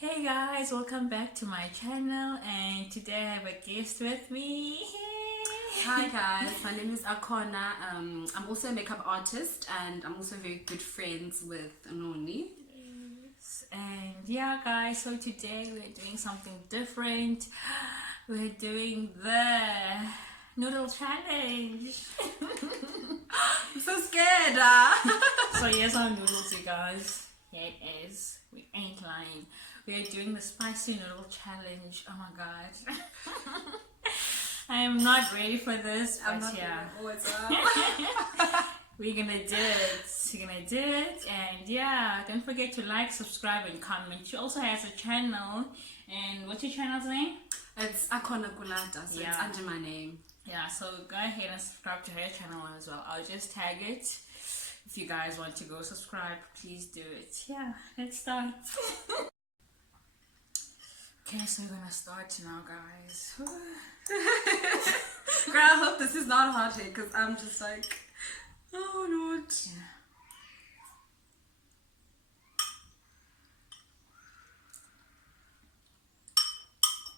Hey guys, welcome back to my channel, and today I have a guest with me. Hi guys, my name is Akona. I'm also a makeup artist and I'm also very good friends with Noni. And yeah guys, so today we're doing something different. We're doing the noodle challenge. I'm so scared. So here's our noodles, you guys. Here it is. We ain't lying. We're doing the spicy noodle challenge. Oh my god. I am not ready for this, but yeah. We're gonna do it. We're gonna do it, and yeah, don't forget to like, subscribe, and comment. She also has a channel, and what's your channel's name? It's Akona Kulata, so Yeah. it's under my name. Yeah, so go ahead and subscribe to her channel as well. I'll just tag it. If you guys want to go subscribe, please do it. Yeah, let's start. Okay, so we're gonna start now, guys. Girl, I hope this is not hot here because I'm just like, oh Lord. Yeah.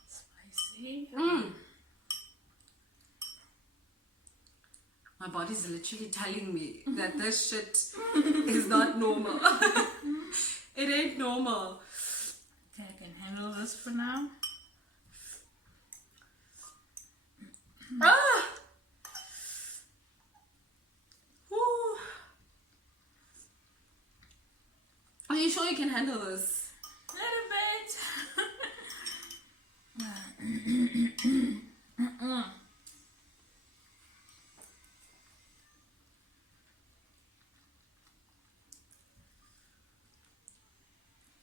Spicy. My body's literally telling me that this shit is not normal. It ain't normal. Okay, I can handle this for now. Ah! Woo. Are you sure you can handle this? A little bit.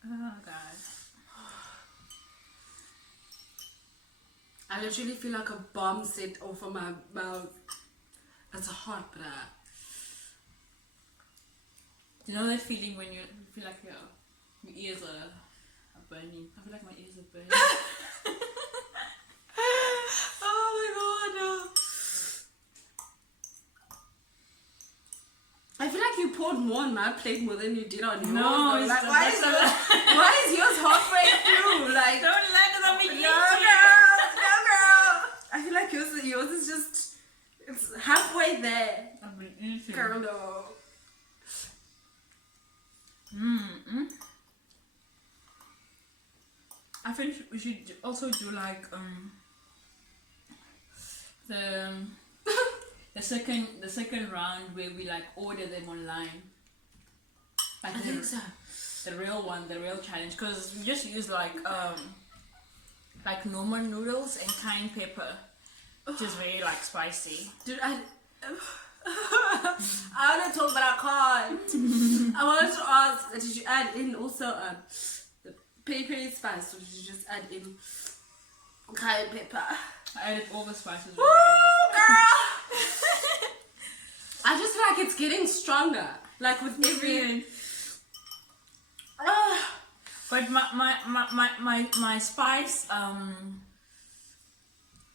Oh god. I literally feel like a bomb set off of my mouth. It's hot, bruh. You know that feeling when you feel like your ears are burning? I feel like my ears are burning. Oh my god. I feel like you poured more on my plate more than you did on yours. No, though. it's Like, the- why is yours halfway through? Like, Don't let it on me. no girl. I feel like yours is just, it's halfway there. I've been eating. Girl, no. I think we should also do like the second round where we like order them online. Like I think so. the real one, the real challenge, because we just use like normal noodles and cayenne pepper, which is very like spicy. Dude, I want to talk, but I can't. I wanted to ask, did you add in also the pepper spice, or did you just add in cayenne pepper? I added all the spices. Woo, girl! I just feel like it's getting stronger, like with every. But my spice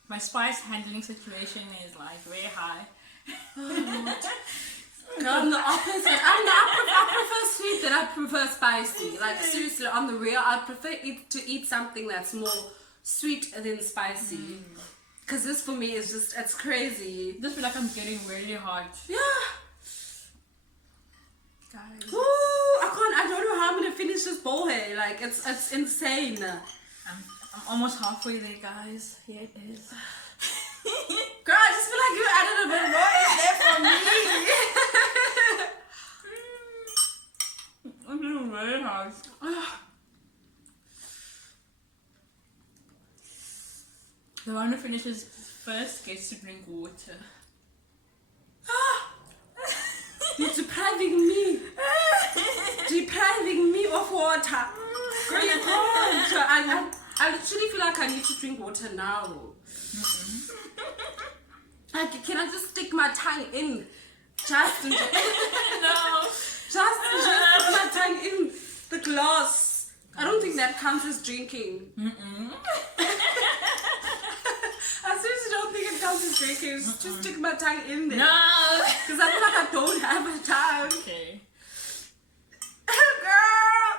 my spice handling situation is like very high. No, I'm the opposite. I prefer sweet than I prefer spicy. Like seriously, on the real, I prefer to eat something that's more sweet than spicy. Cause this for me is just, it's crazy. Just feel like I'm getting really hot. Yeah. Guys. Ooh, I don't know how I'm gonna finish this bowl here. Like it's insane. I'm almost halfway there, guys. Here it is. Girl, I just feel like you added a bit more in there for me. I'm getting very hot. The one who finishes first gets to drink water. You're depriving me. Depriving me of water. Girl, you can't. I literally feel like I need to drink water now. Like, can I just stick my tongue in? Just No. stick my tongue in the glass. I don't think that counts as drinking. I seriously don't think it counts as drinking. Just stick my tongue in there. No. Because I feel like I don't have a tongue. Okay. Girl!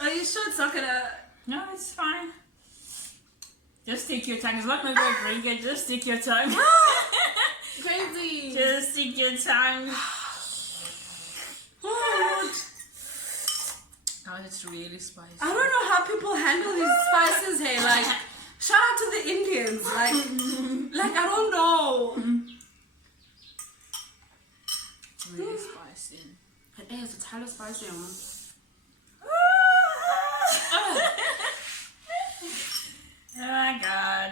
Are you sure it's not gonna No, it's fine. Just take your time. It's not going to drink it. Just take your time. Crazy. Just take your time. What? Oh, it's really spicy. I don't know how people handle these spices here. Like, shout out to the Indians. Like I don't know. It's really spicy. It is. It's hella spicy. Oh my god.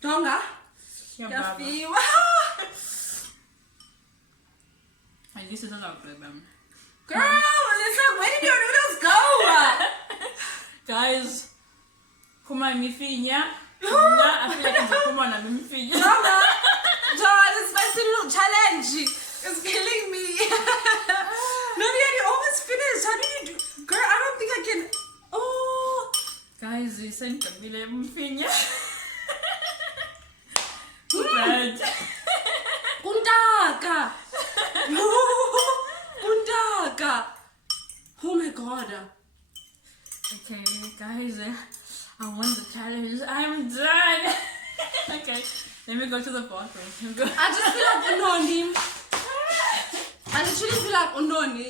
Donga. Your Yeah, baba. feel. At least it doesn't have them. Girl, it's like, where did your noodles go? Guys, come on, me finya. I feel like it's come on, me finya. Donga. John, this spicy little challenge is killing me. Nadia, you almost finished. How did you do? Girl, I don't think I can. Oh. Guys, you sent me me finya. Bad. Kundaga. Kundaga. Oh my god. Okay, guys, I won the challenge. I'm done. Okay, let me go to the bathroom. I just feel like Unoni. I literally feel like Unoni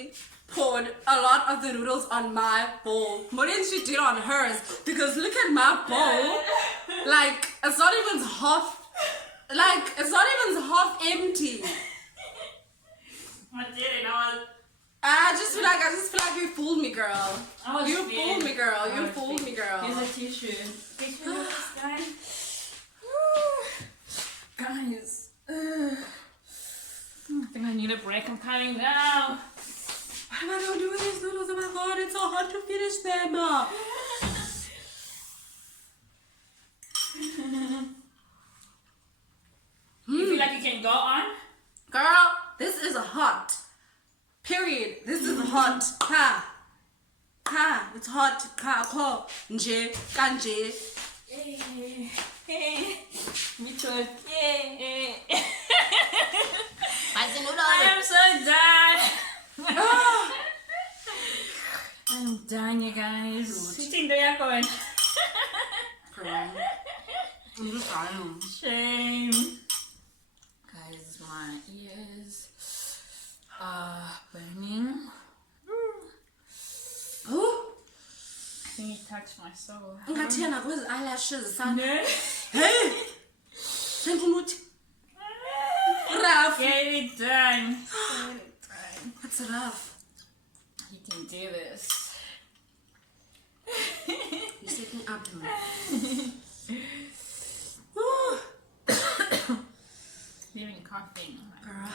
poured a lot of the noodles on my bowl more than she did on hers. Because look at my bowl. Like, it's not even half. Like, it's not even half empty. I did it. I just feel like you fooled me, girl. I was You scared. fooled me, girl. I You was fooled me, girl. Here's a tissue. Tissue, guys. Guys. I think I need a break. I'm coming now. What am I gonna do with these noodles? Oh my god, it's so hard to finish them. You feel like you can go on? Girl, this is hot. Period. This is hot. Ha. Ha. It's hot. Ka ko. Nje. Kanje. Me too. Spicy noodles. I am so done. I'm done, you guys. You think they are going? Girl. I'm just dying. Shame. Guys, my ears are burning. Oh. I think it touched my soul. Ngathena kwezi eyelashes son. No. Hey. Shenkunuthi. Rough. Get it done. Get it done. What's rough? You can do this. You set me up. Ooh. Even coughing. Girl.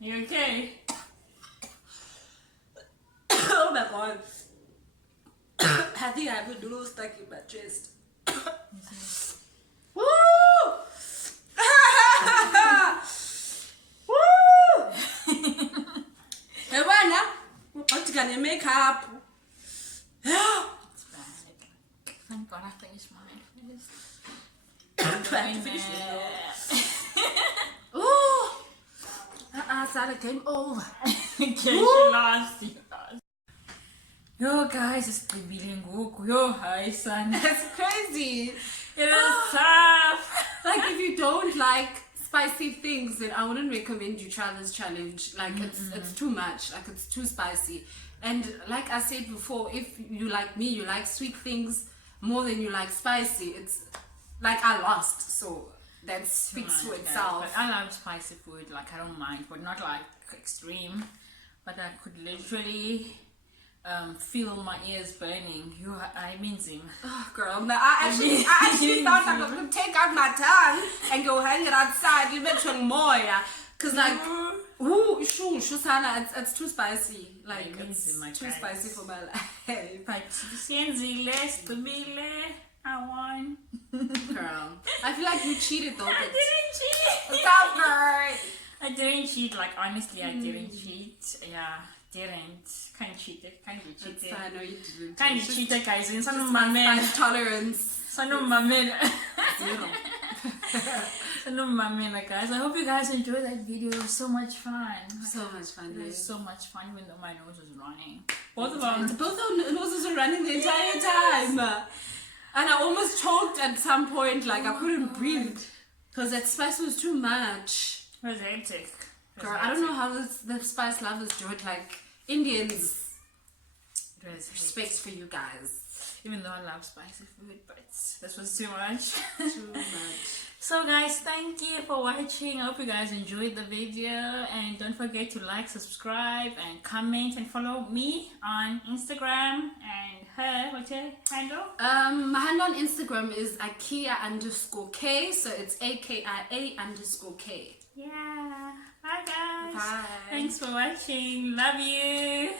You okay? Oh my god. I think I have a noodle stuck in my chest. Woo! Woo! Hey, Wana, what can you make up? It's bad. Thank God I finished mine first. I have to finish it. Ooh! Sarah came over. Okay, she lost. You lost. Yo, guys, it's the bilingual. Yo, hi, son. That's crazy. It is tough. Like, if you don't like spicy things, then I wouldn't recommend you try this challenge. Like, it's too much. Like, it's too spicy. And like I said before, if you like me, you like sweet things more than you like spicy. It's like I lost. So that speaks for itself. But I love spicy food. Like, I don't mind, but not like extreme. But I could literally feel my ears burning. I mean, Zim. Oh, girl, no, I actually thought I was gonna take out my tongue and go hang it outside. You mentioned more, yeah. Cause like, ooh, Shusana, it's too spicy. Like, it's too spicy for my life. But I won. Girl, I feel like you cheated though. I But didn't cheat. stop, girl. I didn't cheat. Like, honestly, I didn't cheat. Yeah, didn't. Kind of cheated. Kind of That's cheated. fine. No, you didn't. Kind of cheated, guys. And some of My my men. spice tolerance. Some of my men. Zero. No, mamina, guys. I hope you guys enjoyed that video. It was so much fun. So much fun. It was so much fun, even though my nose was running. Both of our noses were running the entire time. And I almost choked at some point. Like, I couldn't breathe. Because that spice was too much. It was hectic. Girl, I don't know how the spice lovers do it. Like, Indians. Respect for you guys. Even though I love spicy food, but this was too much. Too much. So guys, thank you for watching. I hope you guys enjoyed the video, and don't forget to like, subscribe, and comment, and follow me on Instagram and her. What's your handle? My handle on Instagram is Akia_K, so it's AKIA_K. Yeah. Bye guys. Bye. Thanks for watching. Love you.